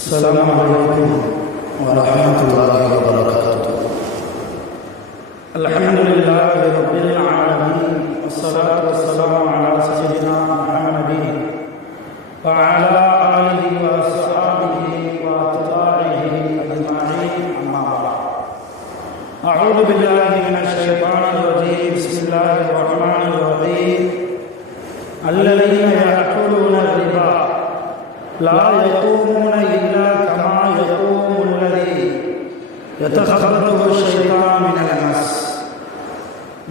السلام عليكم ورحمة الله وبركاته. الحمد لله رب العالمين، والصلاة والسلام على سيدنا محمد وعلى آله وصحبه وأتباعه أجمعين، أما بعد. أعوذ بالله من الشيطان الرجيم. بسم الله الرحمن الرحيم. الذين يأكلون الربا لا يقومون إلا كما يقوم الذي يتخبطه الشيطان من المس،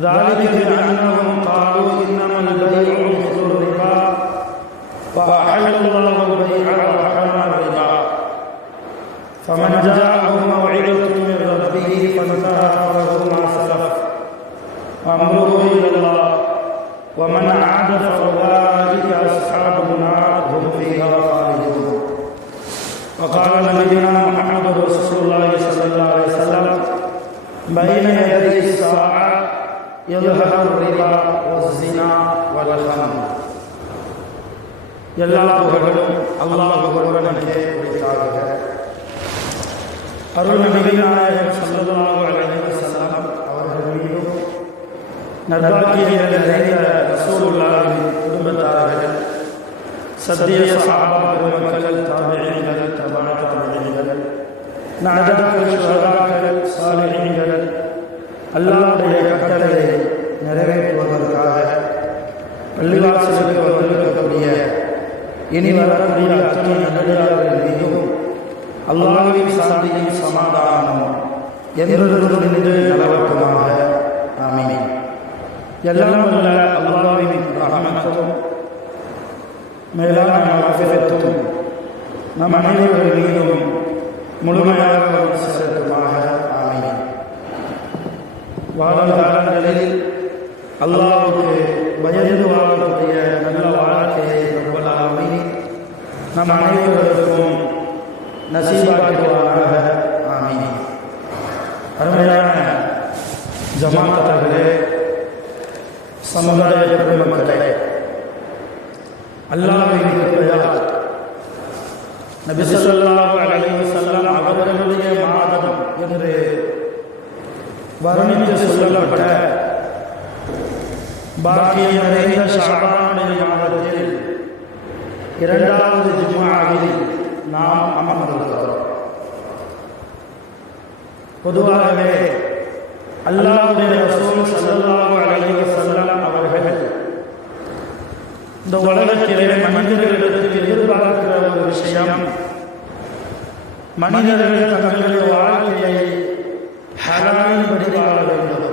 ذلك بأنهم قالوا إنما البيع مثل الربا وأحل الله البيع وحرم الربا، فمن جاءه موعظة من ربه فانتهى فله ما سلف وأمره إلى الله ومن عاد فأولئك أصحاب النار هم فيها خالدون. وقال نبينا محمد رسول الله صلى الله عليه وسلم: بين يدي الساعة يظهر الربا والزنا والخمر. எல்லா புகழும் அல்லாஹ் ஒருவனுக்கே உரித்தாகுக. அருள் நபி நாயகம் ஸல்லல்லாஹு அலைஹி வஸல்லம் அவர்கள் மீதும், நற்பாக்கியங்கள் நிறைந்த ரசூலுல்லாஹின் குடும்பத்தார்கள், சத்திய சஹாபா பெருமக்கள், தாபிஈன்கள், தபா தாபிஈன்கள், நாதாக்கள், ஷுஹதாக்கள், சாலிஹீன்கள், அல்லாஹ்வுடைய கட்டளையை நிறைவேற்றுவதற்காக பள்ளிவாசலுக்கு வந்திருக்கக்கூடிய இனி வரக்கூடிய அத்தனை நல்லடியார்கள் மீதும் அல்லாஹ்வின் சாந்தியும் சமாதானமும் என்றென்றும் நின்று நிலவட்டுமாக. ஆமீன். எல்லாம் வல்ல அல்லாஹ்வின் ரஹ்மத்தும் மேலான மஃபிரத்தும் நம் அனைவர்கள் மீதும் முழுமையாக செலுத்துமாக. ஆமீன். வாழும் காலங்களில் அல்லாஹ்வுக்கு பயந்து வாழக்கூடிய நல்ல வாழ்க்கையை ரப்பல் ஆலமீன் நம் அனைவருக்கும் நசீபாக்குவானாக. ஆமீன். அருமையான ஜமாஅத்தர்களே, சமுதாய பெருமக்களே, அல்லாஹ்வின் கிருபையால் நபி ஸல்லல்லாஹு அலைஹி வஸல்லம் அவர்களுடைய மாதம் என்று வர்ணித்து சொல்லப்பட்ட பாக்கியம் நிறைந்த ஷஅபானுடைய மாதத்தில் இரண்டாவது ஜும்ஆவில் நாம் அமர்ந்திருக்கிறோம். பொதுவாகவே அல்லாஹ்வுடைய ரசூல் ஸல்லல்லாஹு அலைஹி வஸல்லம் அவர்கள் இந்த உலகத்திலே மனிதர்களிடத்தில் எதிர்பார்க்கிற ஒரு விஷயம், மனிதர்கள் தங்களுடைய வாழ்க்கையை ஹலாலின்படி வாழ வேண்டும்.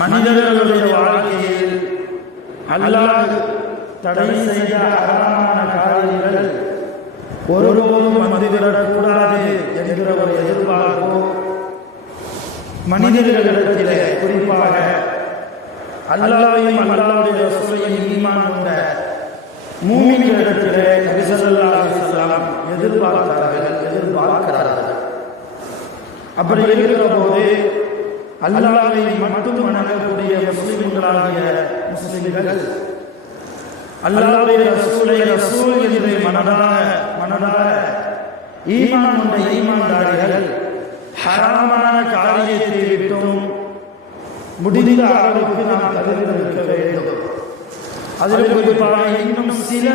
மனிதர்களுடைய வாழ்க்கையில் அல்லாஹ் தடை செய்த ஹராமான காரியங்கள் ஒருபோதும் வந்துவிடக்கூடாது என்கிற ஒரு எதிர்பார்ப்பு மனிதர்களிடத்திலே, குறிப்பாக அல்லாஹ்வையும் அல்லாஹ்வுடைய ரசூலையும் ஈமான் கொண்ட மூமின்களிடத்திலே நபி ஸல்லல்லாஹு அலைஹி வஸல்லம் எதிர்பார்க்கிறார்கள். அப்படி இருக்கிற போது அல்லாஹ்வை மட்டும் வணங்கக்கூடிய முஸ்லிம்களாகிய முஸ்லிம்கள் அல்லாஹ்வுடைய ரசூலை ரசூல் என்று மனதார ஈமான் கொண்ட ஈமான்தாரிகள் ஹராமான காரியத்தை விட்டும் முடிந்த அளவுக்கு நாம் தவிர்க்க வேண்டும். அதில் குறிப்பாக இன்னும் சில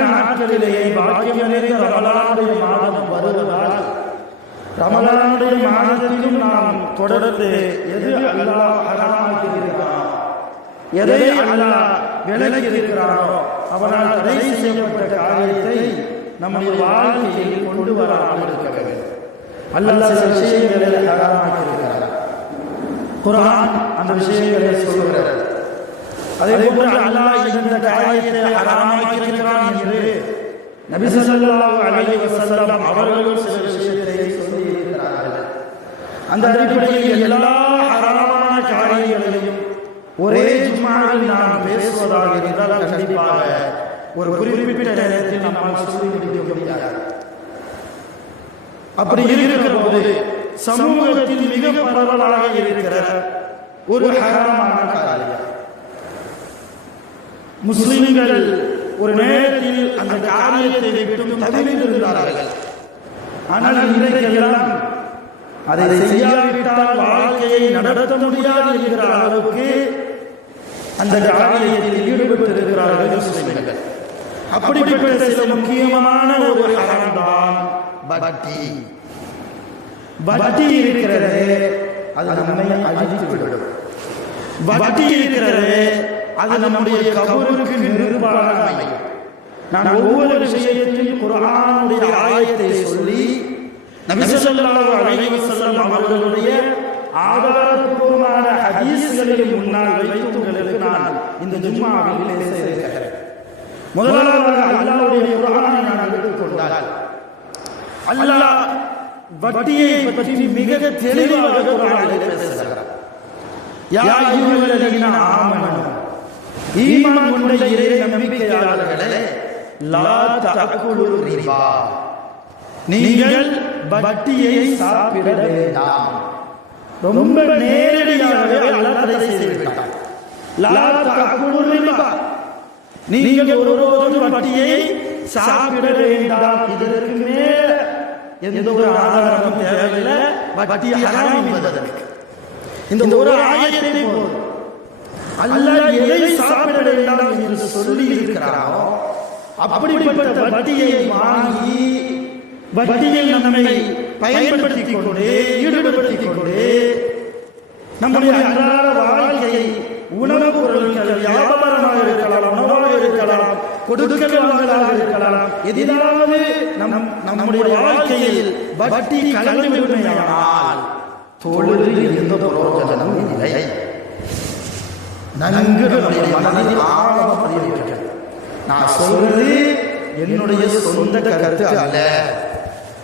நாட்களிலேயே பாக்கியம் நிறைந்த ரமலானுடைய மாதம் வருவதால் ரமலானுடைய மாதத்திலும் நாம் தொடர்ந்து எது அல்லாஹ் ஹராமாக்கி இருக்கிறானோ, எதை அல்லாஹ் விலக்கி இருக்கிறானோ, அவனால் தடை செய்யப்பட்ட காரியத்தை நம்முடைய வாழ்க்கையில் கொண்டு வராமல் இருக்க வேண்டும். அல்லாஹ் சில விஷயங்களை ஹராமாக்கி இருக்கிறார். குர்ஆன் அந்த விஷயங்களை சொல்கிறது. அதே போன்று அல்லாஹ் இந்த காரியத்தை ஹராமாக்கி இருக்கிறான் என்று நபி ஸல்லல்லாஹு அலைஹி வஸல்லம் அவர்களும் சில விஷயத்தை சொல்லி இருக்கிறார்கள். அந்த அடிப்படையில் எல்லா ஹராமான காரியங்களையும் ஒரே ஜும்ஆவில் நாம் பேசுவதாக இருந்தால் கண்டிப்பாக ஒரு குறிப்பிட்ட நேரத்தில் நம்மால் சொல்லி முடிக்க முடியாது. அப்படி இருக்கிற போது சமூகத்தில் மிக பரவலாக இருக்கிற ஒரு ஹராமான காரியம், முஸ்லிம்கள் ஒரு நேரத்தில் அந்த காரியத்தை விட்டும் தவிர்த்திருந்தார்கள். ஆனால் இன்றைக்கெல்லாம் அதை செய்யாவிட்டால் வாழ்க்கையை நடத்த முடியாது என்கிற அளவுக்கு அந்த காரியத்தில் ஈடுபட்டிருக்கிறார்கள் முஸ்லிம்கள். அப்படிப்பட்ட சில முக்கியமான ஒரு ஹராம் தான் வட்டி. வட்டி இருக்கிறது, அது நம்மை அழித்துவிடும். வட்டி இருக்கிறது, அது நம்முடைய கபருக்கு நெருப்பாக அமையும். நான் ஒவ்வொரு விஷயத்தையும் குர்ஆனுடைய ஆயத்தை சொல்லி நபி ஸல்லல்லாஹு அலைஹி வஸல்லம் அவர்களுடைய ஆதாரபூர்வமான ஹதீஸ்களை முன்னால் வைத்து உங்களுக்கு நான் இந்த ஜும்ஆவில் பேச இருக்கிறேன். முதலாவதாக அல்லாஹ்வுடைய குர்ஆனை நான் எடுத்துக்கொண்டால் அல்லாஹ் வட்டியை பற்றி மிக தெளிவாக குர்ஆனில் பேசுகிறார். யா அய்யுஹல்லதீன ஆமனூ, ஈமான் கொண்ட இறை நம்பிக்கையாளர்களே, லா தஅகுலு ரிபா, நீங்கள் வட்டியை சாப்பிட வேண்டாம். ரொம்ப நேரடியாகவே அல்லாஹ் தடை செய்து விட்டார். லா தஅகுலு ரிபா, நீங்கள் ஒருபோதும் வட்டியை சாப்பிட வேண்டாம். இதற்கு மேல எந்த ஒரு ஆதாரமும் தேவையில்லை. வட்டி ஹராம் என்பதற்கு இந்த ஒரு ஆயத்தை போதும். அல்லாஹ் எதை சாப்பிட வேண்டாம் என்று சொல்லி இருக்கிறாரோ அப்படிப்பட்ட வட்டியை வாங்கி வட்டியில் நம்மை பயன்படுத்திக் கொண்டு ஈடுபடுத்திக் கொண்டு நம்முடைய அன்றாட வாழ்க்கையை உணவுப் பொருட்கள் வியாபாரமாக இருக்கலாம், உணவாக இருக்கலாம், கொடுக்கல் வாங்கலாக இருக்கலாம், எதிராவது நம்முடைய வாழ்க்கையில் வட்டி கலந்து விடுமையானால் தொழிலில் எந்த பிரயோஜனமும் இல்லை. நன்கு நம்முடைய மனதில் ஆழமாக பதிய வைக்கிறது. நான் சொல்றது என்னுடைய சொந்த கருத்து அல்ல,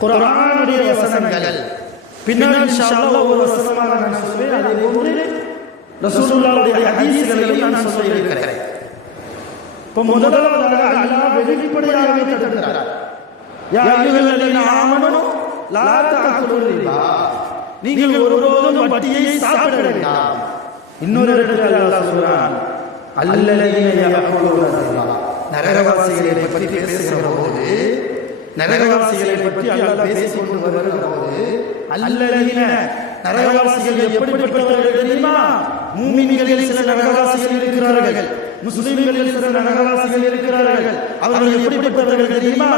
குர்ஆனுடைய வசனங்கள். பின்னர் இன்ஷா அல்லாஹ் ஒரு வசனமாக நான் சொல்வேன். அதே போன்று ரசூலுல்லாஹ்வுடைய ஹதீஸ்களையும் நான் சொல்ல இருக்கிறேன். இப்போ முதலாவதாக அல்லாஹ் வெளிப்படையாகவே தடுக்கிறார். யா அய்யுஹல்லதீன ஆமனூ லா தஅகுலு ரிபா, நீங்கள் ஒருபோதும் வட்டியை சாப்பிட வேண்டாம். இன்னொரு இடத்தில் அல்லாஹ் சொல்றான், அல்லதீன யஅகுலூன ரிபா, நரகவாசிகளை பற்றி பேசுகிற போது, நரகவாசிகளை பற்றி அல்லாஹ் பேசிக் கொண்டு வருகிற போது, அல்லதீன, நரகவாசிகள் எப்படிப்பட்டவர்கள் தெரியுமா? மூமின்களில் சில நரகவாசிகள் இருக்கிறார்கள், முஸ்லிம்களில் சில நரகவாசிகள் இருக்கிறார்கள். அவர்கள் எப்படிப்பட்டவர்கள் தெரியுமா?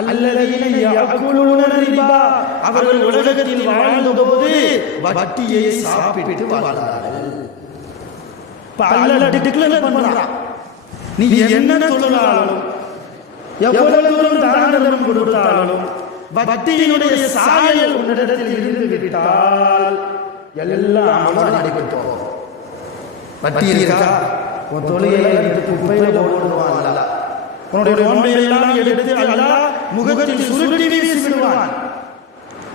அல்லதீன யஅகுலூன ரிபா, அவர்கள் உலகத்தில் வாழ்ந்தபோது வட்டியை சாப்பிட்டு வாழ்ந்தார்கள். அல்லாஹ் டிக்ளேர் பண்றான், நீ என்ன தொழுதாலும் எவ்வளவு தூரம் தான தர்மம் கொடுத்தாலும் வட்டியினுடைய சாயல் உன்னிடத்தில் இருந்து விட்டால் எல்லாம் அமலும் அடிபட்டோம். வட்டி இருக்கா? உன் தொழிலை எடுத்து குப்பையில போடுவான். உன்னுடைய நோன்பை எல்லாம் எடுத்து அல்லாஹ் முகத்தில் சுருட்டி வீசி விடுவான்.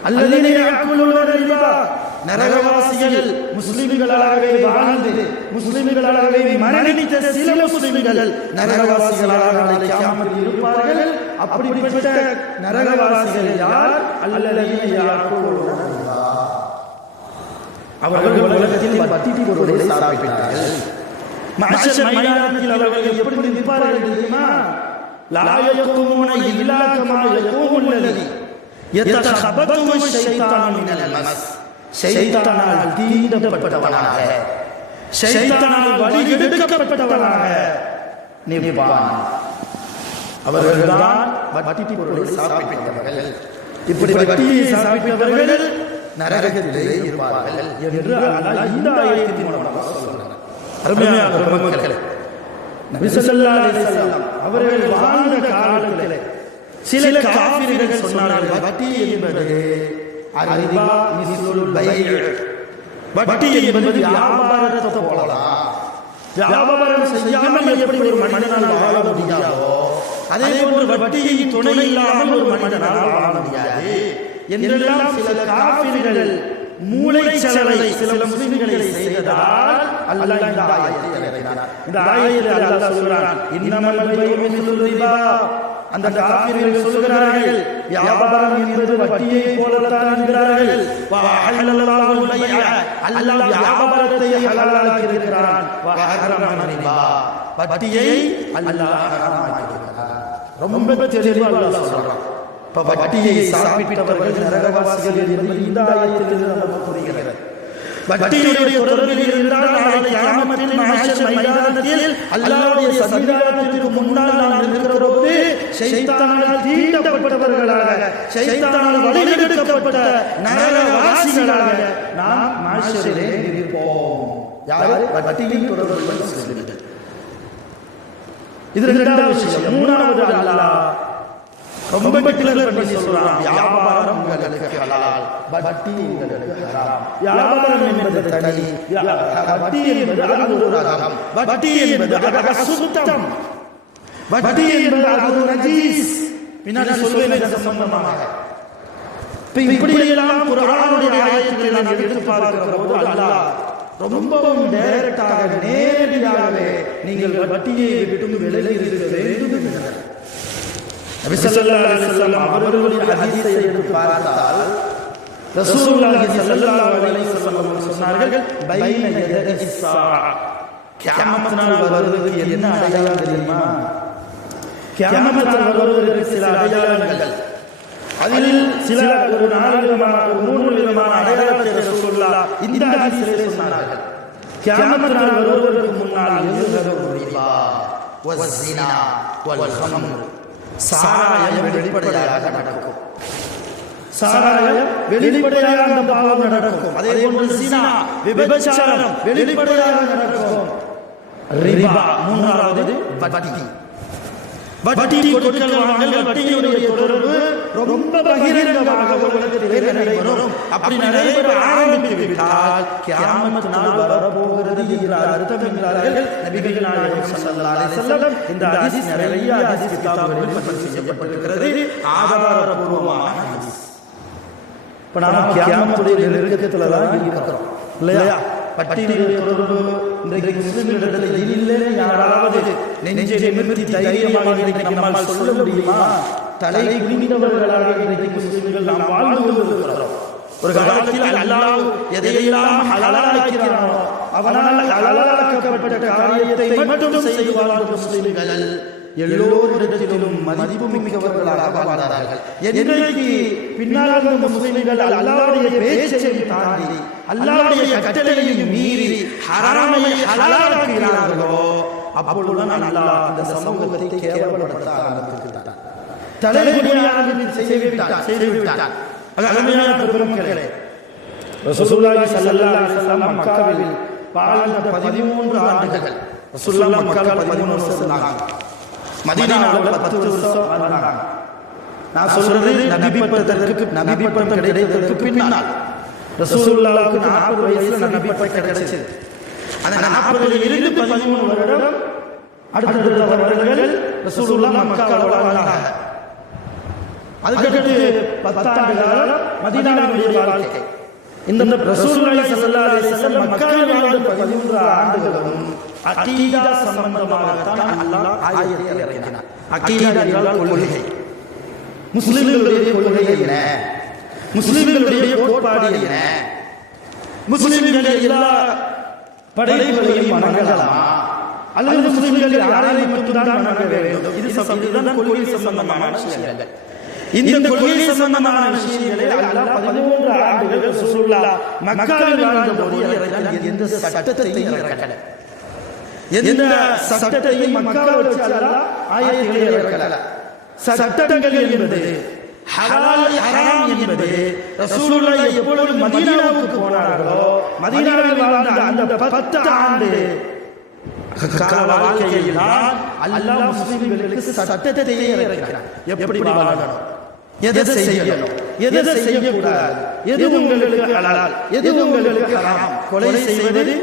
அல்லதீன யஅகுலூன ரிபா, நரகவாசிகள் முஸ்லிம்களாகவே வாழ்ந்து முஸ்லிம்களாகவே மரணித்த சில முஸ்லிம்கள் நரகவாசிகளாக நாளை கியாமத்தில் இருப்பார்கள். அப்படிப்பட்ட நரகவாசிகள் யார்? அல்லதீன யஅகுலூன ரிபா, அவர்கள் உலகத்தில் வட்டி பொருளை சாப்பிட்டார்கள். மஹ்ஷர் மைதானத்தில் அவர்கள் எப்படி நிற்பார்கள் தெரியுமா? லா யகுமூன இல்லா கமா யகூமுல் லதி யதகபது ஷைத்தானு மினல் மஸ், ஷைத்தானால் தீண்டப்பட்டவனாக, ஷைத்தானால் வழிகெடுக்கப்பட்டவனாக நிற்பான். அவர்கள்தான் வட்டி பொருளை சாப்பிட்டவர்கள். இப்படி வட்டியை சாப்பிட்டவர்கள் நரகத்திலே இருப்பார்கள் என்று அல்லாஹ் இந்த ஆயத்தின் மூலமாக சொல்கிறார். அருமையான பெருமக்களே, நபி ஸல்லல்லாஹு அலைஹி வஸல்லம் அவர்கள் வாழ்ந்த காலத்திலே சில காஃபிர்கள் சொன்னார்கள், வட்டி என்பது அரிபா மிஸ்லுல் பைஅ, வட்டி என்பது வியாபாரத்தை போலலாம். வியாபாரம் செய்யாமல் எப்படி ஒரு மனிதனால் வாழ முடியாதோ அதே போன்று வட்டியை துணை இல்லாமல் ஒரு மனிதனால் வாழ முடியாது என்றெல்லாம் சில காஃபிர்கள் மூளைச்சலவை சில முஸ்லிம்களை செய்ததால் அல்லாஹ் இந்த ஆயத்தை இறக்கினார். இந்த ஆயத்தில் அல்லாஹ் சொல்றான், இன்னமல் பைஉ மிஸ்லுல் ரிபா, அந்த காஃபிர்கள் சொல்கிறார்கள் வியாபாரம் என்பது வட்டியை போலத்தான் என்கிறார்கள். வஅஹல்லல்லாஹுல் பைஅ, அல்லாஹ் வியாபாரத்தை ஹலாலாக்கி இருக்கிறான். வஹரம ரிபா, வட்டியை அல்லாஹ் ஹராமாக்கி இருக்கிறான். ரொம்ப தெளிவா அல்லாஹ் சொல்றான். இப்ப வட்டியை சாப்பிட்டவர்கள் நரகவாசிகள் என்பது இந்த ஆயத்திலிருந்து நமக்கு புரிகிறது. வட்டியுடைய தொடர்பில் இருந்தால் நாளை கியாமத்தில் மஹ்ஷர் மைதானத்தில் அல்லாஹ்வுடைய சன்னிதானத்திற்கு முன்னால் நாம் நிற்கிறோமே, ஷைத்தானால் தீண்டப்பட்டவர்களாக, ஷைத்தானால் வழிநடத்தப்பட்ட நரகவாசிகளாக நாம் மஹ்ஷரிலே இருப்போம். யார்? வட்டியின் தொடர்பில் சொல்லுங்கள். இது இரண்டாவது விஷயம். மூணாவது அல்லாஹ் ரொம்ப கிளியர் பண்ணி சொல்றான், வியாபாரம் உங்களுக்கு ஹலால், வட்டி உங்களுக்கு ஹராம். வியாபாரம் என்பது தனி, வட்டி என்பது அது ஒரு ரகம். வட்டி என்பது அது அசுத்தம், வட்டி என்பது அது நஜீஸ். பின்னாடி சொல்வேன் இது சம்பந்தமாக. இப்படி எல்லாம் குர்ஆனுடைய ஆயத்துக்களை நாம் எடுத்து பார்க்கிற போது அல்லாஹ் ரொம்பவும் டைரக்டாக நேரடியாகவே நீங்கள் வட்டியை விட்டு விலகி இருக்க வேண்டும் என்கிறார். நபி ஸல்லல்லாஹு அலைஹி வஸல்லம் அவர்களுடைய ஹதீஸை எடுத்து பார்த்தால் ரசூலுல்லாஹி ஸல்லல்லாஹு அலைஹி வஸல்லம் சொன்னார்கள், பைன யதை இஸ்ஸாஅ, கியாமத் நாள் வருவதற்கு என்ன அடையாளம் தெரியுமா? கியாமத் நாள் வருவதற்கு சில அடையாளங்கள், அதில் சில ஒரு 4 விதமான, ஒரு 3 விதமான அடையாளத்தை ரசூலுல்லாஹ் இந்த ஹதீஸிலே சொன்னார்கள். கியாமத் நாள் வருவதற்கு முன்னால் ரிபா வஸ்ஸினா வல் ஹம்ர், சாராயம் வெளிப்படையாக நடக்கும். சாராயம் வெளிப்படையாக அந்த பாவம் நடக்கும். அதே போன்று ஸினா, விபச்சாரம் வெளிப்படையாக நடக்கும். ரிபா மூன்றாவது வட்டி. வட்டி கொடுக்கல் வாங்கல், வட்டியுடைய தொடர்பு ரொம்ப பகிரங்கமாக உலகத்திலே நடைபெறும். அப்படி நடைபெற ஆரம்பித்து விட்டால் கியாமத் நாள் வரப்போகிறது என்ற அர்த்தம் என்கிறார்கள் நபிகள் நாயகம் ஸல்லல்லாஹு அலைஹி வஸல்லம். இந்த ஹதீஸ் நிறைய ஹதீஸ் கிதாபுகளில் பதிவு செய்யப்பட்டிருக்கிறது, ஆதாரபூர்வமான ஹதீஸ். இப்ப நாம் கியாமத்துடைய நெருக்கத்துல தான் இருக்கிறோம் இல்லையா? வட்டியுடைய தொடர்பு இன்றைக்கு முஸ்லிம்களிடத்தில் இல்லைன்னு யாராவது நெஞ்சை நிமிர்த்தி தைரியமாக இன்றைக்கு நம்மால் சொல்ல முடியுமா? தலை குனிந்தவர்களாக இன்றைக்கு முஸ்லிம்கள் நாம் வாழ்ந்து கொண்டிருக்கிறோம். ஒரு காலத்தில் அல்லாஹ் எதையெல்லாம் ஹலாலாக்கிறானோ அவனால் ஹலாலாக்கப்பட்ட காரியத்தை மட்டும் செய்து வாழ்ந்த முஸ்லிம்கள் எல்லோரிடத்திலும் மதிப்பு மிக்கவர்களாக வாழ்ந்தார்கள். என்றைக்கு பின்னால் வந்த முஸ்லிம்கள் அல்லாஹ்வுடைய பேச்சை தாண்டி, அல்லாஹ்வுடைய கட்டளையை மீறி ஹராமை ஹலாலாக்கிறார்களோ அப்பொழுதுதான் அல்லாஹ் அந்த சமூகத்தை கேவலப்படுத்த ஆரம்பித்தார். தலைகுனியாக செய்துவிட்டார். அருமையான பெருமக்களே, ரசூலுல்லாஹி ஸல்லல்லாஹு அலைஹி வஸல்லம் மக்காவில் வாழ்ந்த 13 ஆண்டுகள். ரசூலுல்லாஹ் மக்காவில் 13 வருஷம் இருந்தாங்க, மதீனாவில் 10 வருஷம் வாழ்ந்தாங்க. நான் சொல்றது நபி பட்டம் கிடைத்ததற்கு பின்னால். ரசூலுல்லாஹ்வுக்கு 40 வயசுல நபி பட்டம் கிடைச்சது. அந்த 40 இருந்து 13 வருடம் அடுத்தடுத்த வருடங்கள் ரசூலுல்லாஹ் மக்காவில் வாழ்ந்தாங்க. அதுக்கடுத்து 10 ஆண்டு காலம் மதீனாவுடைய வாழ்க்கை. இந்த ரசூலுல்லாஹி ஸல்லல்லாஹு அலைஹி வஸல்லம் மக்காவில் வாழ்ந்த 13 ஆண்டுகளும் அகீதா சம்பந்தமாகத்தான் அல்லாஹ் ஆயத்தை இறக்கினார். அகீதா என்றால் கொள்கை. முஸ்லிம்களுடைய கொள்கை என்ன? முஸ்லிம்களுடைய கோட்பாடு என்ன? முஸ்லிம்கள் எல்லா படைப்புகளையும் வணங்கலாமா அல்லது முஸ்லிம்கள் யாரை மட்டும்தான் வணங்க வேண்டும்? இதுதான் கொள்கை சம்பந்தமான விஷயங்கள். இந்த கொள்கை சம்பந்தமான விஷயங்களை அல்லாஹ் 13 ஆண்டுகள் ரசூலுல்லாஹ் மக்காவில் வாழ்ந்தபோது எந்த சட்டத்தையும் இறக்கல. எந்த சட்டத்தையும் மக்காவில் வச்சு அல்லாஹ் ஆயத்துகளை இறக்கல. சட்டங்கள் என்பது ஹலால் ஹராம் என்பது ரசூலுல்லாஹ் எப்பொழுது மதீனாவுக்கு போனார்களோ, மதீனாவில் வாழ்ந்த அந்த 10 ஆண்டு கால வாழ்க்கையில் அல்லாஹ் முஸ்லிம்களுக்கு சட்டத்தை இறக்கிறார். எப்படி வாழணும், எதை செய்யணும், எதை செய்யக்கூடாது, எது உங்களுக்கு ஹலால், எது உங்களுக்கு ஹராம். கொலை செய்வது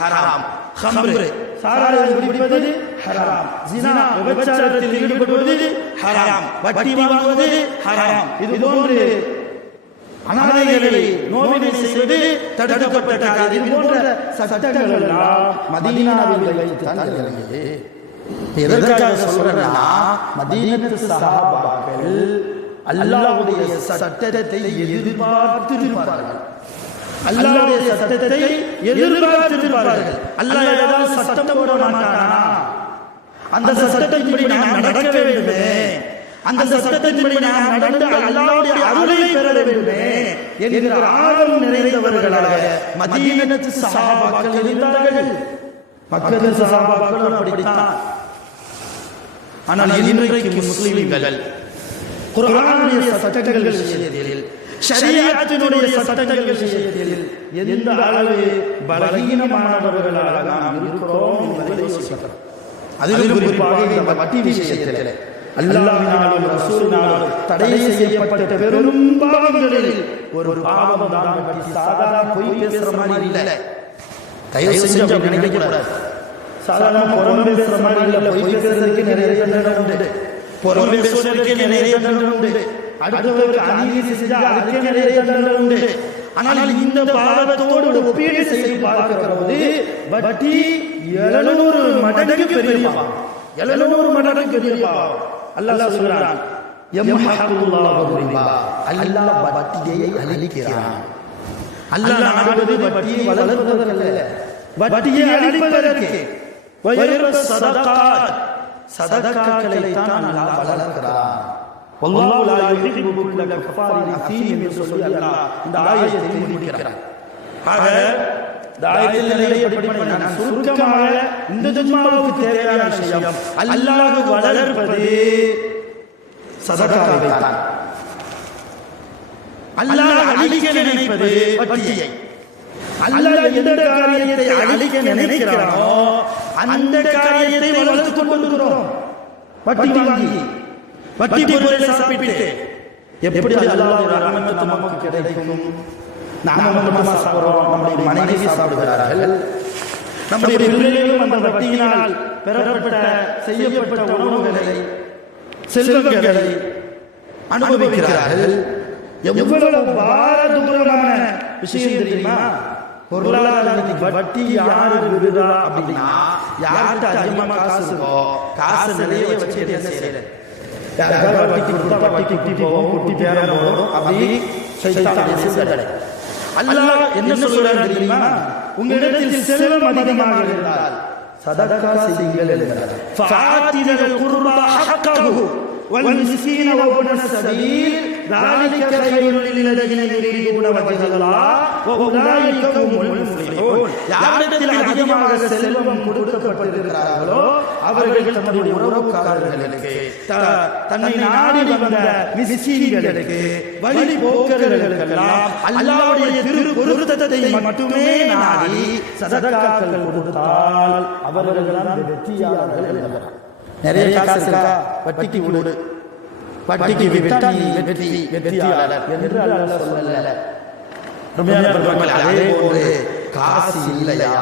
ஹராம், ஹம்ர் சாராயம் குடிப்பது ஹராம், ஜினா விபச்சாரத்தில் ஈடுபடுவது ஹராம், வட்டி வாங்குவது ஹராம். இது போன்று அனாதைகளை நோவினை செய்வது தடுக்கப்பட்ட காரியம். இது போன்ற சட்டங்கள் எல்லாம் மதீனாவில் வைத்துத்தான் இறங்கியது. எதற்காக சொல்றேன்னா, மதீனத்து சஹாபாக்கள் அல்லாஹ்வுடைய சட்டத்தை எதிர்பார்த்திருப்பார்கள். அல்லாஹ்வுடைய சட்டத்தை எதிர்பார்த்திருப்பார்கள். அல்லாஹ் ஏதாவது சட்டம் போட மாட்டானா? அந்த சட்டத்தின்படி நாம் நடக்க வேண்டுமே, அந்த சட்டத்தின்படி நாம் நடந்து அல்லாஹ்வுடைய அருளை பெற வேண்டுமே என்கிற ஆர்வம் நிறைந்தவர்களாக மதீனத்து சஹாபாக்கள் இருந்தார்கள். மக்கள் சஹாபாக்கள் அப்படித்தான். ஆனால் இன்றைக்கு முஸ்லிம்கள் குர்ஆனுடைய சட்டங்கள் விஷயத்தில், ஷரியத்தினுடைய சட்டங்கள் விஷயத்தில் எந்த அளவு பலகீனமானவர்களாக நாம் இருக்கிறோம் என்பதை யோசிக்கிறோம். அதிலும் குறிப்பாக இந்த வட்டி விஷயத்தில் அல்லாஹ்வினாலும் ரசூலினாலும் தடை செய்யப்பட்ட பெரும் பாவங்களில் ஒரு பாவம் தான் வட்டி. சாதாரண பொய் பேசுற மாதிரி இல்லை, தயவு செஞ்சு அப்படி நினைக்க கூடாது. சாதாரண புறம் பேசுற மாதிரி இல்லை. பொய் பேசுறதுக்கு நிறைய தண்டனை உண்டு, புறம் பேசுவதற்கு நிறைய தண்டனை உண்டு, அடுத்தவருக்கு அநீதி செஞ்சா அதுக்கு நிறைய தண்டனை உண்டு. ஆனால் இந்த பாவத்தோடு ஒப்பீடு செய்து பார்க்கிற போது வட்டி 700 மடங்கு பெரிய பாவம், 700 மடங்கு பெரிய பாவம். அல்லாஹ் சொல்றான், யம்ஹகுல்லாஹு ரிபா, அல்லாஹ் வட்டியை அழிக்கிறான். அல்லாஹ் நாடுவது வட்டியை வளர்ப்பதற்கல்ல, வட்டியை அழிப்பதற்கு. வயர்ப ஸதகாத், ஸதகாக்களை தான் அல்லாஹ் வளர்க்கிறான். வல்லாஹு லா யுஹிப்பு குல்ல கஃபாரின் அஸீம் என்று சொல்லி அல்லாஹ் இந்த ஆயத்தை முடிக்கிறார். ஆக இந்த ஆயத்தில் நிறைய படிப்போம். நான் சுருக்கமாக இந்த ஜும்மாவுக்கு தேவையான விஷயம், அல்லாஹ் வளர்ப்பது சதகாவை தான், அல்லாஹ் அழிக்க நினைப்பது வட்டியை. அல்லாஹ் எந்த காரியத்தை அழிக்க நினைக்கிறானோ அந்த காரியத்தை வளர்த்துக் கொண்டிருக்கிறோம். வட்டி வாங்கி வட்டி பொருளை சாப்பிட்டு எப்படி அல்லாஹ்வுடைய ரஹ்மத் நமக்கு கிடைக்கும்? நாம மட்டுமா சாப்பிடுறோம்? நம்முடைய மனைவி சாப்பிடுகிறார்கள், நம்முடைய பிள்ளைகளும் அந்த வட்டியினால் பெறப்பட்ட செய்யப்பட்ட உணவுகளை செல்வங்களை அனுபவிக்கிறார்கள். எவ்வளவு பாரதூரமான விஷயம் தெரியுமா? பொருளாதாரத்துக்கு வட்டி யாரு விடுதா அப்படின்னா, யார்கிட்ட அதிகமா காசு இருக்கோ காசு நிறைய வச்சு என்ன செய்யறது, வட்டி கொடுத்தா வட்டி குட்டி போகும், குட்டி பேரம் போகும், அப்படி ஷைத்தானுடைய சிந்தனை. அல்லாஹ் என்ன சொல்றாரு தெரியுமா? உங்களிடத்தில் செல்வம் அதிகமாக இருந்தால் சதகா செய்யுங்கள் என்கிறார். ஃபஆத்தில் குர்பா ஹக்கஹு வல் மிஸ்கீன வப்ன ஸபீல் ذلك خير للذين يريدون وجه الله واولئك هم المفلحون. யாரிடத்தில் அதிகமாக செல்வம் கொடுக்கப்பட்டிருக்கிறார்களோ அவர்கள் தம்முடைய உறவுக்காரர்களுக்கு, தன்னை நாடி வந்த மிஸ்கீன்களுக்கு, வழி போக்கர்களுக்கெல்லாம் அல்லாஹ்வுடைய திரு பொருத்தத்தை மட்டுமே நாடி சதகாக்கள் கொடுத்தால் அவர்கள் தான் வெற்றியாளர்கள் என்பார். நிறைய காசு இருக்கா, வட்டிக்கு விடு, வட்டிக்கு விட்டா நீ வெற்றியாளர் என்று அல்லாஹ் சொல்லல. அதே போன்று காசு இல்லையா,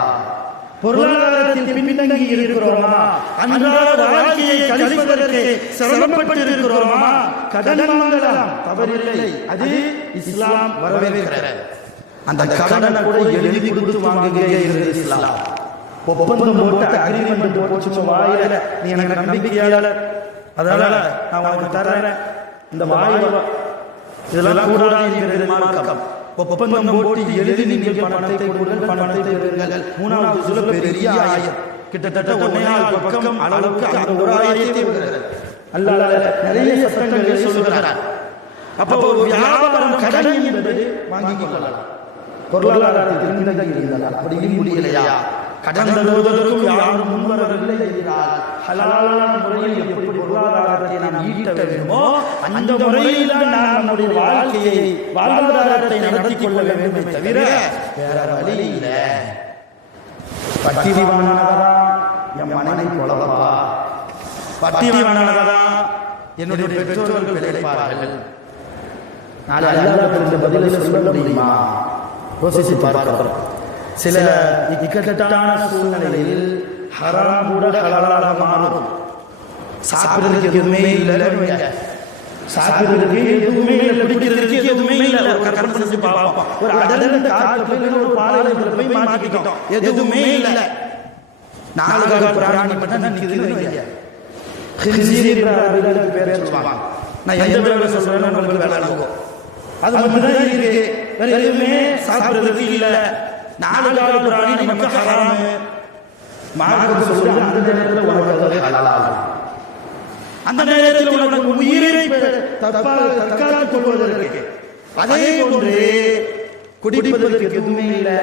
பொருளாதாரத்தில் பின்தங்கி இருக்கிறோமா, அன்றாட வாழ்க்கையை கழிப்பதற்கு சிரமப்பட்டு இருக்கிறோமா, கடன் வாங்கலாம், தவறில்லை, அது இஸ்லாம் வரவேற்கிறது. அந்த கடனை கூட எழுதி கொடுத்து வாங்குகிறே இருக்கிறது இஸ்லாம். ஒப்பந்தம் போட்டு அக்ரிமெண்ட் போட்டு வாயில நீ எனக்கு நம்பிக்கையாளர், அதனால நான் உனக்கு தர்றேன், இந்த வாயில இதெல்லாம் கூடாது மார்க்கம். ஒப்பந்தம் போட்டு எழுதி நீங்கள் பணத்தை கொடுங்கள், பணத்தை பெறுங்கள். 3வது ஜுல பெரிய ஆயத், கிட்டத்தட்ட 1.5 பக்கம் அளவுக்கு அந்த ஒரு ஆயத்தை வருகிறது. அல்லாஹ் நிறைய சட்டங்களை சொல்லுகிறார். அப்போ ஒரு வியாபாரம் கடன் என்பது வாங்கிக் கொள்ளலாம். பொருளாதாரத்தில் பின்தங்கி இருந்தால் அப்படியும் முடியலையா, கடன் தருவதற்கும் யாரும் முன்வரவில்லை என்றால் ஹலாலான முறையில் எப்படி பொருளாதாரத்தை நாம் ஈட்ட வேண்டுமோ அந்த முறையில் நாம் நம்முடைய வாழ்க்கையை, வாழ்வாதாரத்தை நடத்தி கொள்ள வேண்டுமே தவிர வேற வழி இல்லை. வட்டி வாங்கினதா என் மனைவி கொலவா, வட்டி வாங்கினதா என்னுடைய பெற்றோர்கள் பிழைப்பார்கள், நாளை அல்லாஹ்விற்கு பதிலை சொல்ல முடியுமா? யோசித்து பார்க்கிறோம். சில இக்கட்டான சூழ்நிலையில் ஹராம் கூட ஹலாலாக மாறும். சாப்பிடுறதுக்கு எதுவுமே இல்லை, சாப்பிடுறதுக்கு எதுவுமே இல்லை, பிடிக்கிறதுக்கு எதுவுமே இல்லை. ஒரு கற்பனை செஞ்சு பார்ப்போம், ஒரு அடர்ந்த காட்டுல போய் ஒரு பாலைவனத்துல போய் மாட்டிக்கிட்டோம், எதுவுமே இல்லை. 4 கால் பிராணி மட்டும் நிக்குதுன்னு வைங்க, ஹின்சீர் என்ற அரபியில் பேர் சொல்லுவாங்க. நான் எந்த வேலை சொல்றேன்னு உங்களுக்கு வேலை ஆகும், அது மட்டும்தான் இருக்கு, வேற எதுவுமே சாப்பிடுறதுக்கு இல்லை. 4 கால் பிராணி நமக்கு ஹராமு. மார்க்கம் சொல்லுது அந்த நேரத்தில் உனக்கு அது ஹலால். அந்த நேரத்தில் உனக்கு உயிரை தற்காத்துக் கொள்வதற்கு, அதே போன்று குடிப்பதற்கு எதுவுமே இல்லை,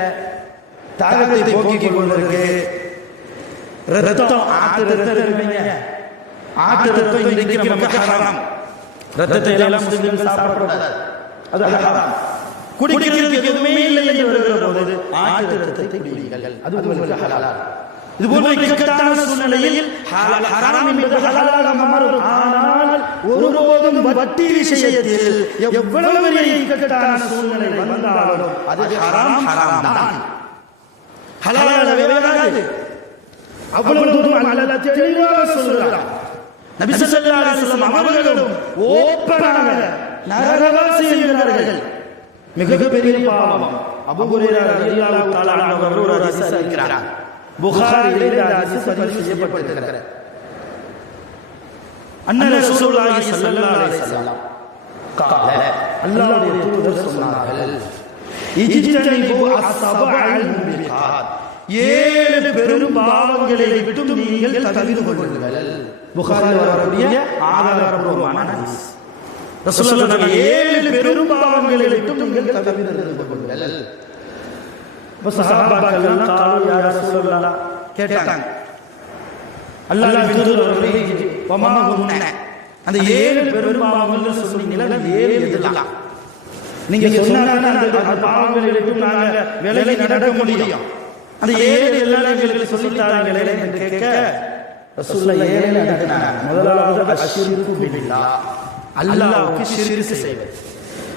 தாகத்தை போக்கிக் கொள்வதற்கு ரத்தம், ஆட்டு ரத்தம் இருக்குங்க, ஆட்டு ரத்தம் இன்னைக்கு நமக்கு ஹராம். ரத்தத்தை எல்லாம் முஸ்லிம்கள் சாப்பிடக்கூடாது, அது ஹராம். குடிக்கிறதுக்கு எதுவுமே இல்லை என்று வருகிற போது ஆட்டு ரத்தத்தை குடியுங்கள், அது உங்களுக்கு ஹலால். இது போன்ற இக்கட்டான சூழ்நிலையில் ஹராம் என்பது ஹலாலாக மாறும். ஆனால் ஒருபோதும் வட்டி விஷயத்தில் எவ்வளவு பெரிய இக்கட்டான சூழ்நிலை வந்தாலும் அது ஹராம் ஹராம் தான், ஹலாலாகவே வராது. அவ்வளவு தூரம் அல்லாஹ் தெளிவாக சொல்கிறார். நபி ஸல்லல்லாஹு அலைஹி வஸல்லம் அவர்களும் ஓப்பனாக நரகவாசி என்கிறார்கள். மிகப்பெரிய பாவம். அபூ ஹுரைரா ரலியல்லாஹு தஆலா அன்ஹு அவர்கள் ஒரு ஹதீஸ் அறிவிக்கிறார். புகாரியிலே இந்த ஹதீஸ் பதிவு செய்யப்பட்டிருக்கிறது. அன்ன ரசூலுல்லாஹி ஸல்லல்லாஹு அலைஹி வஸல்லம் قال அல்லாஹ்வுடைய தூதர் சொன்னார்கள், இஜ்தனிபு அஸ்ஸபஅல் முபிகாத், 7 பெரும் பாவங்களை விட்டு நீங்கள் தவிர்த்து கொள்ளுங்கள். புகாரில் வரக்கூடிய ஆதாரபூர்வமான ஹதீஸ். ரசூலுல்லாஹி சொன்னாங்க 7 பெரும் பாவங்களை விட்டு நீங்கள் தவிர்த்து கொள்ளுங்கள். சஹாபாக்கள் எல்லாம் காலு யா ரசூலுல்லாஹ் கேட்டாங்க, அல்லாஹ்வின் தூதர் அவர்களே வமா ஹுன்ன, அந்த 7 பெரும் பாவங்கள் சொன்னீங்களா, அந்த 7 எதெல்லாம்? நீங்க சொன்னாங்கன்னா அந்த பாவங்களை விட்டு நாங்க விலகி நடக்க முடியும். அந்த 7 எல்லாம் எங்களுக்கு சொல்லி தாருங்களே என்று கேட்க ரசூலுல்லாஹ் 7 நடத்தினாங்க. முதலாவது அஷ்ஷிருக்கு பில்லாஹ், அல்லாஹ்வுக்கு ஷிர்க் செய்வது,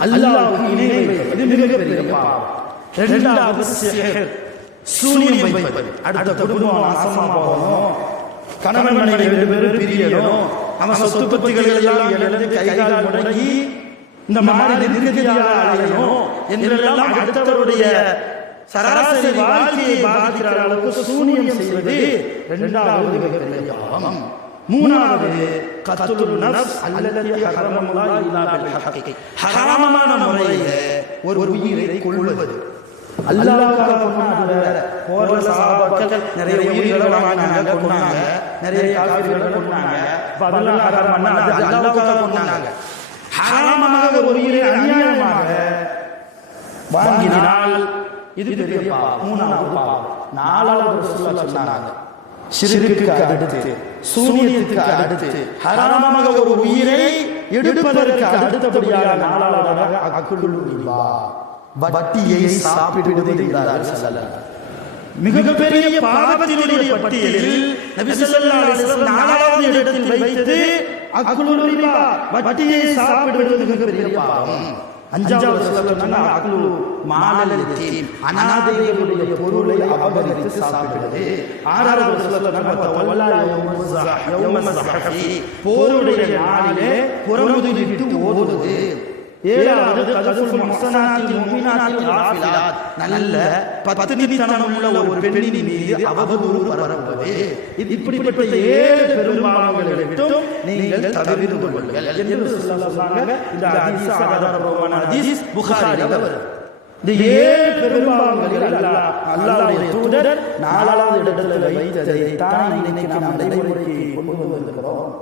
அல்லாஹ்வுக்கு இணை வைப்பது, இது மிகப்பெரிய பாவம். இரண்டாவது சிஹர், சூனியம் வைப்பது. அடுத்த குடும்பம் நாசமா போகணும், கணவன் மனைவி 2 பேரும் பிரியணும், அவன் சொத்து பத்துகள் எல்லாம் இழந்து கைகால் முடங்கி இந்த மாதிரி நிர்கதியாக அலையணும் என்றெல்லாம் அடுத்தவருடைய சராசரி வாழ்க்கையை பாதிக்கிற அளவுக்கு சூனியம் செய்வது இரண்டாவது மிகப்பெரிய பாவம். மூணாவது கத்லுல் நஃப்ஸ் அல்லதி ஹரமல்லாஹு இல்லா பில் ஹக், ஹராமான முறையில் ஒரு உயிரை கொல்வது. அல்லாஹ்வுக்காக கொன்னாங்க, போற சஹாபாக்கள் நிறைய உயிர்களை வாங்கினாங்க, கொன்னாங்க, நிறைய காஃபிர்களை கொன்னாங்க. அதெல்லாம் ஹராம், அது அல்லாஹ்வுக்காக கொன்னாங்க. ஹராமாக ஒரு உயிரை அநியாயமாக வாங்கினால் இது பெரிய பாவம், மூணாவது பாவம். நாலாவது ரசூலுல்லாஹ் சொன்னாங்க, ஷிர்க்குக்கு அடுத்து, சூனியத்துக்கு அடுத்து, ஹராமாக ஒரு உயிரை எடுப்பதற்கு அடுத்தபடியாக நாலாவதாக அக்குலுல் ரிபா, வட்டியை சாப்பிடுவது என்றார்கள் ஸல்லல்லாஹு. மிகப்பெரிய பாவத்தினுடைய பட்டியலில் நபி ஸல்லல்லாஹு அலைஹி வஸல்லம் நாலாவது இடத்தில் வைத்தது அக்குலுல் ரிபா, வட்டியை சாப்பிடுவது மிகப்பெரிய பாவம். அஞ்சாவது சொன்னாங்க அக்குலு மாலல் யதீம், அனாதைகளுடைய பொருளை அபகரித்து சாப்பிடுவது. ஆறாவது சொன்னாங்க தவல்லா யௌம ஸஹஃபி, போருடைய நாளிலே புறமுதுகிட்டு ஓடுவது. ஏழாவது கதுஃபுல் முஹ்ஸனாத்தில் முஃமினாத்தில் காஃபிலாத், நல்ல பத்தினித்தனம் உள்ள ஒரு பெண்ணின் மீது அவதூறு பரப்புவது. இப்படிப்பட்ட 7 பெரும்பாவங்களை விட்டு நீங்கள் தவிர்த்து கொள்ளுங்கள் என்று சொன்னாங்க. இந்த ஹதீஸ் ஆதாரபூர்வமான ஹதீஸ், புகாரில வருது. இந்த 7 பெரும்பாவங்களை அல்லாஹ்வுடைய தூதர் 4வது இடத்துல வைத்ததை தான் இன்னைக்கு நாம் நடைமுறைக்கு கொண்டு வந்திருக்கிறோம்.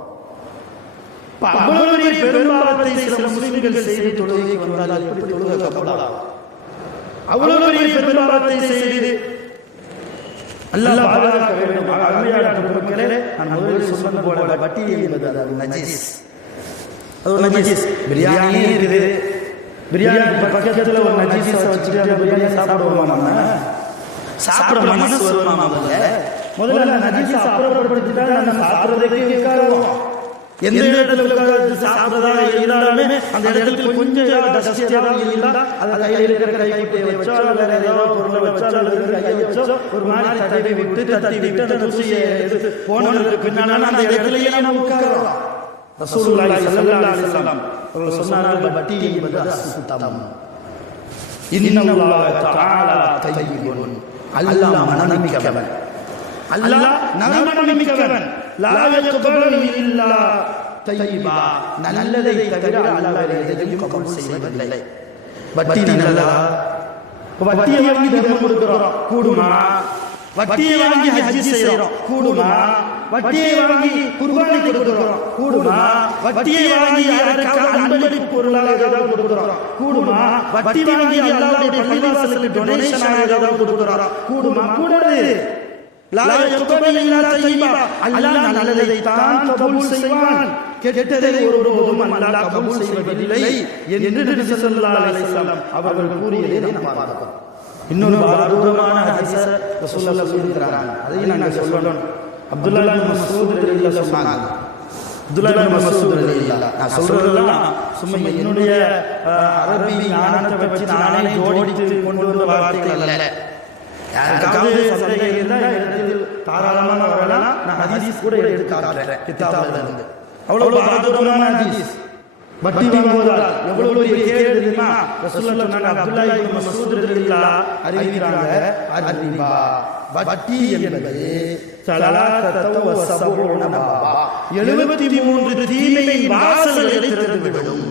அவ்வளவு பெரும்பாவத்தை சில முஸ்லிம்கள் செய்து தொழுகைக்கு வந்தால் எப்படி தொழுகை கபூலாகும்? அவ்வளவு பெரும்பாவத்தை செய்து அல்லாஹ் பாதுகாக்க வேண்டும். அருமையான பெருமக்களே, நான் முதலில் சொன்னது போல வட்டி என்பது அது நஜீஸ், அது ஒரு நஜீஸ். பிரியாணி இருக்குது, பிரியாணி பக்கத்துல ஒரு நஜீஸை வச்சுட்டு அந்த பிரியாணி சாப்பிடுவோமா? நம்ம சாப்பிட மனசு வருமா? முதல்ல அந்த நஜீஸை அப்புறப்படுத்திட்டா நம்ம சாப்பிடுறதுக்கே உட்காருவோம். எந்த இடத்துல உட்கார்ந்து சாப்பிடுறதாக இருந்தாலுமே அந்த இடத்துல கொஞ்சம் டஸ்ட் ஏதாவது இருந்தா அதை கையில் இருக்கிற கைக்குட்டையை வச்சோ வேற ஏதாவது பொருளை வச்சோ அல்லது கையை வச்சோ ஒரு மாதிரி தடவி விட்டு தட்டி விட்டு அந்த தூசியை எடுத்து போனதுக்கு பின்னால அந்த இடத்துலயே நம்ம உட்கார்றோம். ரசூலுல்லாஹி ஸல்லல்லாஹு அலைஹி வஸல்லம் அவர்கள் சொன்னார்கள், வட்டி என்பது அசுத்தம். இன்னல்லாஹ தஆலா தய்யிபுன், அல்லாஹ் மனமிக்கவன், அல்லாஹ் நன்மமிக்கவன். லா யக்பலு இல்லா தய்யிபா, நல்லதை தவிர அல்லாஹ் எதையும் கபூல் செய்வதில்லை. வட்டி நல்லதா? வட்டியை வாங்கி தர்மம் கொடுக்கிறோம், கூடுமா? வட்டியை வாங்கி ஹஜ் செய்றோம் கூடுமா? வட்டியை வாங்கி குர்பானி கொடுக்கிறோம் கூடுமா? வட்டியை வாங்கி யாருக்காவது அன்பளிப்பு பொருளாக ஏதாவது கொடுக்கிறோம் கூடுமா? வட்டி வாங்கி அல்லாஹ்வுடைய பள்ளிவாசலுக்கு டொனேஷனாக ஏதாவது கொடுக்கிறோம் கூடுமா? கூடாது. லா யக்பல் இல்லா தய்யிபா, அல்லாஹ் நல்லதை தான் கபூல் செய்வான், கெட்டதை ஒருபோதும் அல்லாஹ் கபூல் செய்வதில்லை என்று நபி ஸல்லல்லாஹு அலைஹி வஸல்லம் அவர்கள் கூறியதை நாம் பார்க்கிறோம். இன்னொரு பாரதூரமான ஹதீஸ் ரசூலுல்லாஹ் சொல்லியிருக்கிறாங்க, அதையும் நாங்கள் சொல்லணும். அப்துல்லாஹ் இப்னு மஸ்ஊத் ரலியல்லாஹு சொன்னாங்க. அப்துல்லாஹ் இப்னு மஸ்ஊத் ரலியல்லாஹு, நான் சொல்றதெல்லாம் சும்மா என்னுடைய அரபி ஞானத்தை வச்சு நானே ஜோடித்து கொண்டு வந்த வார்த்தைகள் அல்ல. யாருக்காவது சந்தேகம் இருந்தால் இடத்தில் தாராளமாக வரலாம். நான் ஹதீஸ் கூட எடுத்து காட்டுறேன் கிதாபில் இருந்து. அவ்வளவு பாரதூரமான ஹதீஸ். வட்டி வாங்குவதால் எவ்வளவு பெரிய கேடு தெரியுமா? ரசூலுல்லாஹ் சொன்னாங்க, அப்துல்லாஹ் இப்னு மஸ்ஊத் ரலியல்லாஹு அறிவிக்கிறாங்க, அர்ரிபா, வட்டி என்பது 73 பாபா, 73 தீமையின் வாசல்களை திறந்துவிடும்.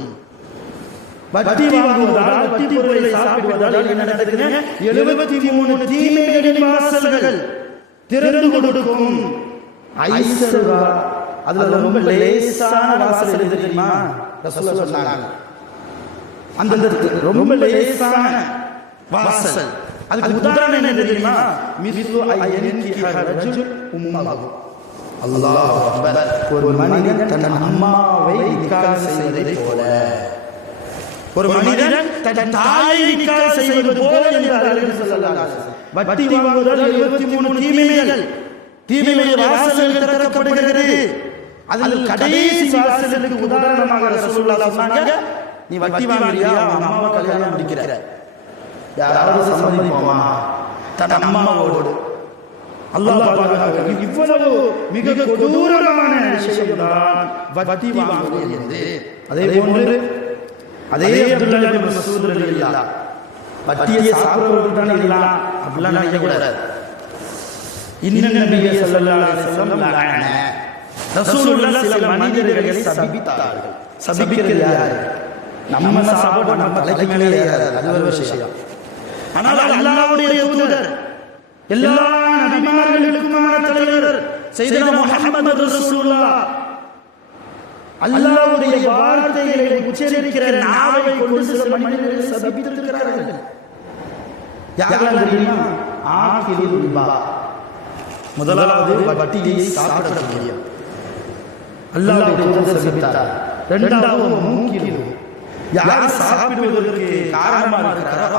வட்டி வாங்குவதால், வட்டி பொருளை சாப்பிடுவதால் என்ன நடக்குது? 73 தீமைகளின் வாசல்கள் திறந்து கொடுக்கும். ஐஸருவா, அதுல ரொம்ப லேசான வாசல் எது தெரியுமா? ரசூலுல்லாஹ் சொன்னாங்க, அந்த ரொம்ப லேசான வாசல். அதுக்கு உதாரணம் என்ன தெரியுமா? மிஸ்லு ஐயன்கிஹ ரஜுல் உம்மஹு. அல்லாஹ் அக்பர். ஒரு மனிதன் தன் அம்மாவை நிக்காஹ் செய்வதை போல, ஒரு மனிதன் தன் தாயை நிக்காஹ் செய்வது போல என்றார் நபி ஸல்லல்லாஹு அலைஹி வஸல்லம். வட்டி வாங்குவதால் 73 தீமைகள், தீமையுடைய வாசல்கள் திறக்கப்படுகிறது. அதில் கடைசி வாசலுக்கு உதாரணமாக ரசூலுல்லாஹ் சொன்னாங்க, நீ வட்டி வாங்குறியா, அம்மாவை கல்யாணம் முடிக்கிற, யாராவது சம்மதிப்போமா தன் அம்மாவோடு? அல்லாஹ் பாதுகாக்க. இவ்வளவு மிக கொடூரமான விஷயம்தான் வட்டி வாங்குவது என்று. அதே போன்று அதே அப்துல்லாஹ் இப்னு மஸ்ஊத் ரலியல்லாஹு, வட்டியை சாப்பிடுறவர்கள் தான் எல்லாம் அப்படிலாம் நினைக்கக்கூடாது. இன்ன நபிய ஸல்லல்லாஹு அலைஹி வஸல்லம் லஅன, ரசூலுல்லாஹ் சில மனிதர்களை சபித்தார்கள். சபிக்கிறது யாரு? நம்ம சாப்பிட நம்ம தலைக்கு மேலே ஏறாது, அது ஒரு விஷயம். ஆனால் அல்லாஹ்வுடைய தூதர், எல்லா நபிமார்களுக்குமான தலைவர் சையதுனா முஹம்மது ரசூலுல்லாஹ், அல்லாஹ்வுடைய வார்த்தைகளை உச்சரிக்கிற நாவை கொண்டு சில மனிதர்கள் சபித்திருக்கிறார்கள். யாரெல்லாம் தெரியுமா? ஆகிலுல் ரிபா, முதலாவது வட்டியை சாப்பிட முடியும், அல்லாஹ்வுடைய தூதர் சபித்தார். இரண்டாவது மூக்கில், யார் சாப்பிடுவதற்கு காரணமாக இருக்கிறாரோ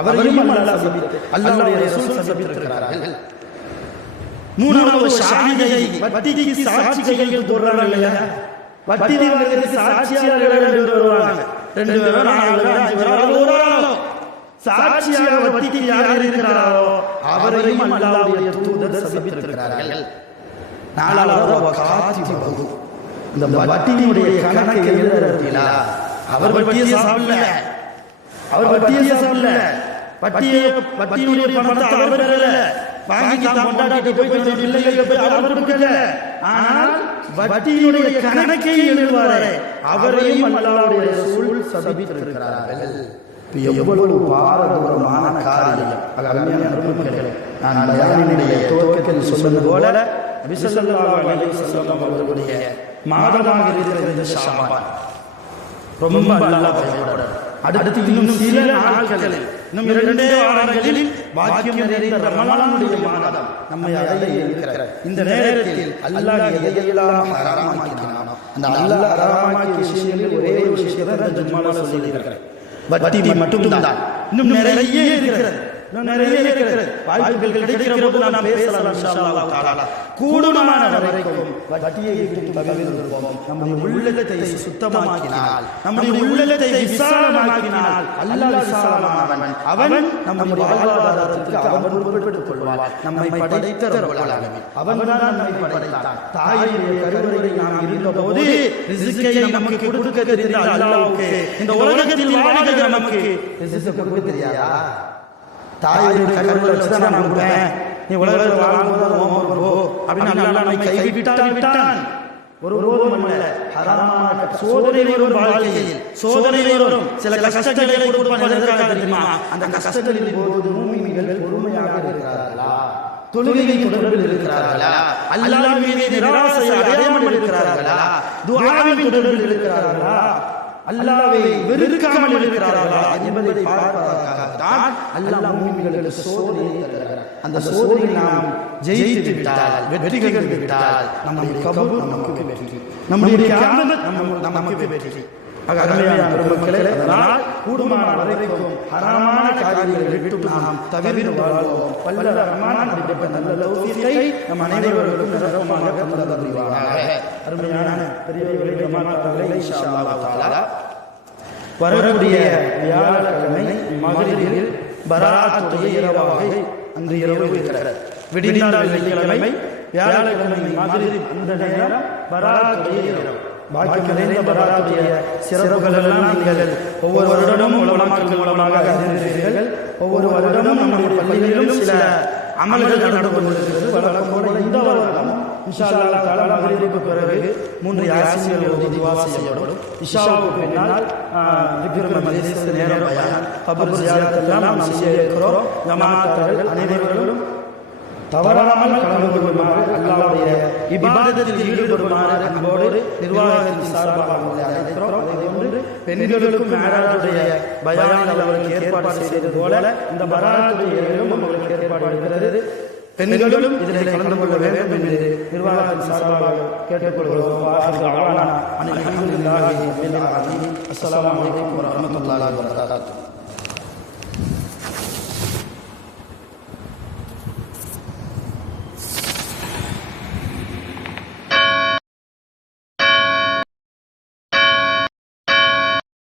அவரையும் அல்லாஹ் சபித்து, அல்லாஹ்வுடைய ரசூல் சபித்திருக்கிறார்கள். மூணாவது ஷாஹிதை, வட்டிக்கு சாட்சிகள் போடுறாங்க இல்லையா? வட்டி வாங்குறதுக்கு சாட்சியாளர்கள் 2 பேர் வருவாங்க. 2 பேரோ 4 பேரோ 5 பேரோ ஒரு ஆளோ சாட்சியாக வட்டிக்கு யார் இருக்கிறாரோ அவரையும் அல்லாஹ்வுடைய தூதர் சபித்திருக்கிறார்கள். நாலாவது வகாத்திபு, இந்த வட்டியினுடைய கணக்கை எழுதுறதுல அவர் வட்டியை சாப்பிடல, அவர் வட்டியை சாப்பிடல, வட்டியினுடைய பணத்தை அவர் பெறல, வாங்கி தான் கொண்டாடி போய் பிள்ளைகள் போய் அவர் கொடுக்கல. ஆனால் வட்டியினுடைய கணக்கை எழுதுவாரே அவரையும் அல்லாஹ்வுடைய ரசூல் சபித்திருக்கிறார்கள். எவ்வளவு பாரதூரமான காரியம். அருமையான பெருமக்களே, நான் பயானினுடைய துவக்கத்தில் சொன்னது போல நபி ஸல்லல்லாஹு அலைஹி வஸல்லம் அவர்களுடைய மாதமாக இருக்கிற இந்த ஷாபான் ரொம்ப அல்லாஹ் பயப்பட, அடுத்து இன்னும் சில நாட்களில், இன்னும் 2 வாரங்களில் பாக்கியம் நிறைந்த ரமலானுடைய மாதம் நம்மை அடைய இருக்கிற இந்த நேரத்தில் அல்லாஹ் எதையெல்லாம் ஹராமாக்கினானோ அந்த அல்லாஹ் ஹராமாக்கிய விஷயங்களில் ஒரே ஒரு விஷயத்தை நான் ஜும்மால சொல்லியிருக்கிறேன், வட்டி மட்டும்தான். இன்னும் நிறைய இருக்கிறது, வாய்ப்புகள் கிடைக்கிற போது நாம் பேசலாம் இன்ஷா அல்லாஹ் தஆலா. கூடுமான வரைக்கும் வட்டியை விட்டு தவிர்ப்போம். நம்முடைய உள்ளத்தை சுத்தமாக்கினால், நம்முடைய உள்ளத்தை விசாலமாக்கினால் அல்லாஹ் விசாலமானவன், அவன் நம்முடைய வாழ்வாதாரத்திற்கு அவன் பொறுப்பெடுத்துக் கொள்வான். நம்மை படைத்த ரப்பல் ஆலமீன் அவன்தான் நம்மை படைத்தான். தாயுடைய கருவறையில் நாம் இருந்தபோது ரிஸ்கை நமக்கு கொடுக்க தெரிந்த அல்லாஹ்வுக்கு இந்த உலகத்தில் வாழ்கிற நமக்கு ரிஸ்க் கொடுக்க தெரியாதா? தாயுடைய கருவறையில் வச்சுதான் நான் கொடுப்பேன், நீ உலகத்தில் வாழும்போது அப்படின்னு அல்லாஹ் நம்மை கைவிட்டான். ஒரு ரோதம் அல்ல, ஹராமான சோதனை வரும், வாழ்க்கையில் சோதனை வரும், சில கஷ்டங்களை கொடுப்பான். எதற்காக தெரியுமா? அந்த கஷ்டங்களின் போது மூமின்கள் பொறுமையாக இருக்கிறார்களா? தொழுகை தொடர்பில் இருக்கிறார்களா, அல்லாஹ் மீது நிராசை அடையாமல் இருக்கிறார்களா, துஆவின் தொடர்பில் இருக்கிறார்களா, அல்லாஹ்வை வெறுக்காமல் இருக்கிறார்களா என்பதை பார்ப்பதற்காகத்தான் அல்லாஹ் மூமின்களுக்கு சோதனை தருகிறார். அந்த சோதனையை நாம் ஜெயித்து விட்டால், வெற்றி கண்டு விட்டால் நம்முடைய கபூர் நமக்கு வெற்றி, நம்முடைய கியாமத் நமக்கு வெற்றி. அருமையான பெருமக்களே, அதனால் கூடுமான வரைக்கும் ஹராமான காரியங்களை விட்டு நாம் தவிர்த்து வாழ்வோம். வல்ல ரஹ்மான் அப்படிப்பட்ட நல்ல தௌஃபீகை நம் அனைவருக்கும் நிரப்பமாக தந்தருள்வாராக. அருமையான பெரியவர்களே, ஜமாஅத்தவர்களே, இன்ஷா அல்லாஹ் தஆலா வரக்கூடிய வியாழக்கிழமை மகரிபில் பராத்துடைய இரவாக அந்த இரவு இருக்கிறது. விடிந்தால் வெள்ளிக்கிழமை, வியாழக்கிழமை மகரிப் அந்த நேரம் பராத்துடைய இரவு. பாக்கியம் நிறைந்த பராத்துடைய சிறப்புகள் எல்லாம் நீங்கள் ஒவ்வொரு வருடமும் உலமாக்கள் மூலமாக அறிந்திருக்கிறீர்கள். ஒவ்வொரு வருடமும் நம்முடைய பள்ளிகளிலும் சில அமல்கள் நடந்து கொண்டிருக்கிறது. வழக்கம் போல இந்த வருடம் இன்ஷா அல்லாஹ் தஆலா மகரிபுக்கு பிறகு 3 யாசீன்கள் ஓதி துஆ செய்யப்படும். இஷாவுக்கு பின்னால் திக்ர் மஜ்லிஸ், நேர பயான், கபர் ஜியாரத் எல்லாம் நாம் செய்ய இருக்கிறோம். ஜமாஅத்துகள் அனைவரும் தவறாமல் கலந்து கொள்ளுமாறு, அல்லாஹ்வுடைய இபாதத்தில் ஈடுபடுமாறு அன்போடு நிர்வாகத்தின் சார்பாக அழைக்கிறோம். அதேபோன்று பெண்களுக்கும் மேராஜுடைய பயான்கள் அவர்களுக்கு ஏற்பாடு செய்தது போல இந்த பராத்துடைய இரவும் அவர்களுக்கு ஏற்பாடு இருக்கிறது. பெண்களும் இதில் கலந்து கொள்ள வேண்டும் என்று நிர்வாகத்தின் சார்பாக கேட்டுக்கொள்கிறோம். அஸ்ஸலாமு அலைக்கும் வரஹ்மத்துல்லாஹி வபரகாத்துஹு.